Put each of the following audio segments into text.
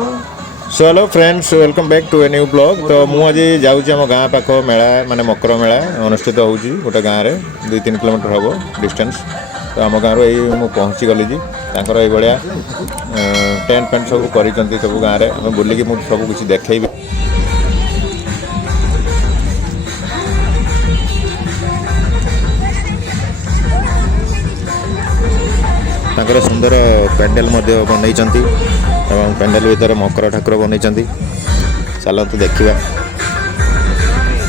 So hello friends welcome back to a new blog. तो मुझे जाऊँगी आम गाँ पाख मेला माने मकर मेला अनुष्ठित हो गोटे गाँव में 2-3 किलोमीटर हम डिस्टेंस। तो आम गाँव यही पहुँची गली ये भाया टेंट फेंट सब कर सब गाँव में आम बुलिकी मुझे सब कुछ देखी। सुंदर पेंडेल बनई पेंडेल भीतर मकर ठाकुर बनई चलते देखा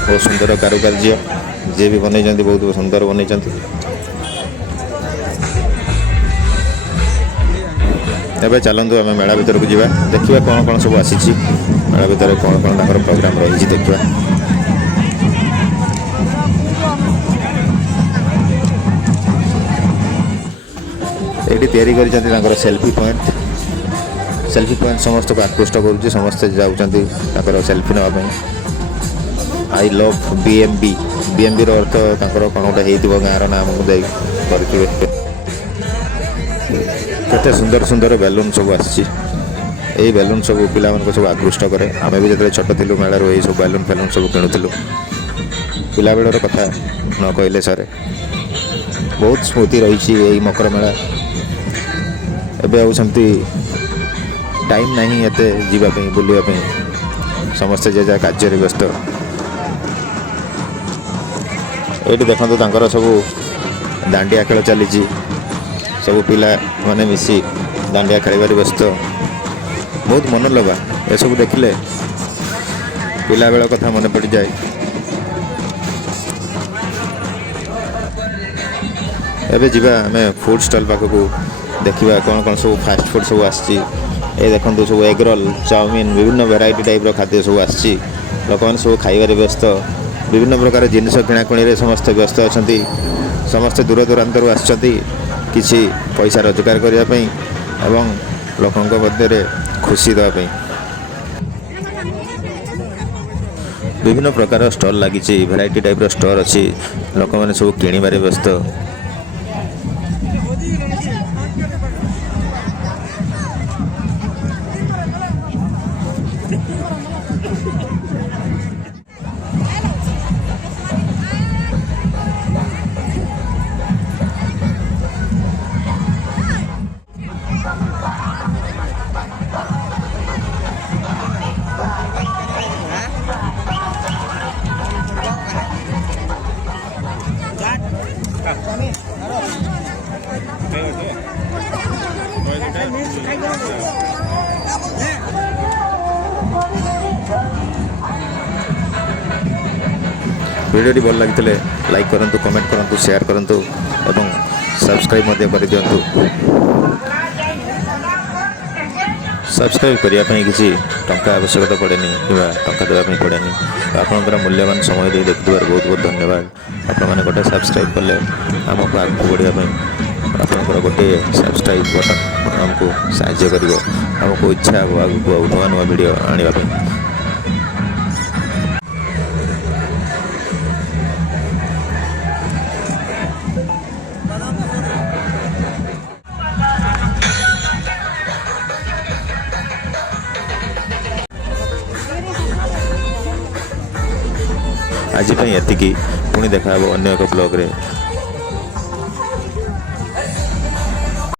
बहुत सुंदर कारुकार्य जी भी बनई बहुत सुंदर बनई। एवं चलतु आम मेला भीतर को जावा देखा कौन कौन सब आसी मेला भीतर कौन कौन प्रोग्राम रही देखा। ये सेल्फी पॉइंट समस्त को आकृष्ट करुच्चे समस्ते जाऊँच सेल्फी नापी। आई लव बीएमबी अर्थ कौन गोटे गाँव नाम करें। केते सुंदर सुंदर बेलून सब आसी बेलून सब पिला सब आकृष्ट करे। आम भी जो छोट थी मेलार यही सब बेलून फेलून सब किणुलु पिला बेलर कथा न कहले सारे बहुत स्मृति रही यही मकर मेला। एबे आमती टाइम नहीं एते जीवाई बुलापी समस्ते जे जा कार्य व्यस्त। ये देखो तर सब दांडिया खेल चली सब पिला माने मिसी दांडिया खेल व्यस्त बहुत मन लगा। ये सब देखिले पिला बेल कथा मन पड़ जाए। एबे जीवा आमे फूड स्टॉल पाखकू देखा कौन कौन सब फास्ट फूड सब आसी देखो सब एग रोल चाउमिन विभिन्न वेराइटी टाइप खाद्य सब आसी लोक मैंने सब खाइबार व्यस्त विभिन्न प्रकार जिनस किणाकुणी समस्त व्यस्त अच्छा समस्त दूर दूरांत आसि पैसा रोजगार करने एवं लोकों मध्य खुशी देवाई विभिन्न प्रकार स्टॉल लगी वेराइटी टाइप स्टोर अच्छी लोक मैंने सब किणवार व्यस्त। वीडियो भल लगी लाइक करूँ कमेंट करूँ शेयर करूँ एवं सब्सक्राइब कर दिंतु। सब्सक्राइब करने किसी टंका आवश्यकता पड़ेनि कि टंका देवाई पड़ेनि। आपंकर मूल्यवान समय दे देखुवर बहुत बहुत धन्यवाद। आपण मैंने गोटे सब्सक्राइब कले आमको आगे बढ़ापी आपंकर गोटे सब्सक्राइब बटन आमको साहाय्य कर आमको इच्छा आगू नुआ नुआ वीडियो आने। आज ये पुणी देखा अन्य एक ब्लॉग रे।